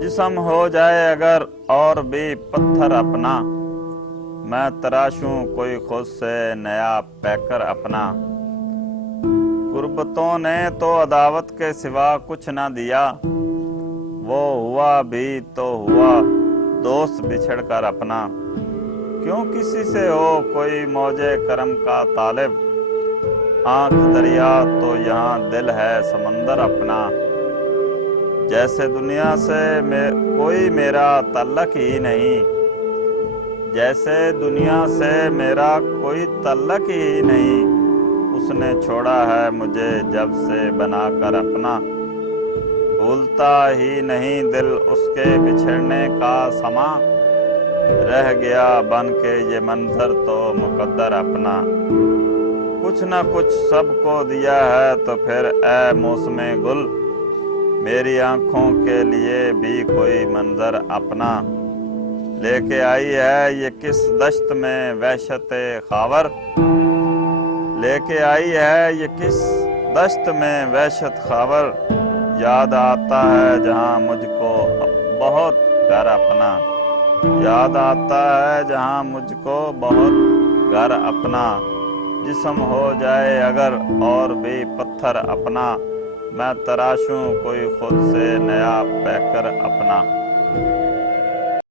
जिस्म हो जाए अगर और भी पत्थर अपना, मैं तराशूं कोई खुद से नया पैकर अपना। गुर्बतों ने तो अदावत के सिवा कुछ ना दिया, वो हुआ भी तो हुआ दोस्त बिछड़ कर अपना। क्यों किसी से हो कोई मौजे करम का तालिब, आंख दरिया तो यहाँ दिल है समंदर अपना। जैसे दुनिया से कोई मेरा तल्लक ही नहीं, जैसे दुनिया से मेरा कोई तल्लक ही नहीं, उसने छोड़ा है मुझे जब से बना कर अपना। भूलता ही नहीं दिल उसके बिछड़ने का समा, रह गया बन के ये मंजर तो मुकद्दर अपना। कुछ न कुछ सबको दिया है तो फिर ए मौसमे गुल, मेरी आंखों के लिए भी कोई मंजर अपना। लेके आई है ये किस दश्त में वहशत खावर, लेके आई है ये किस दश्त में वहशत खावर। याद आता है जहाँ मुझको बहुत घर अपना, याद आता है जहाँ मुझको बहुत घर अपना। जिस्म हो जाए अगर और भी पत्थर अपना, मैं तराशूं कोई खुद से नया पैकर अपना।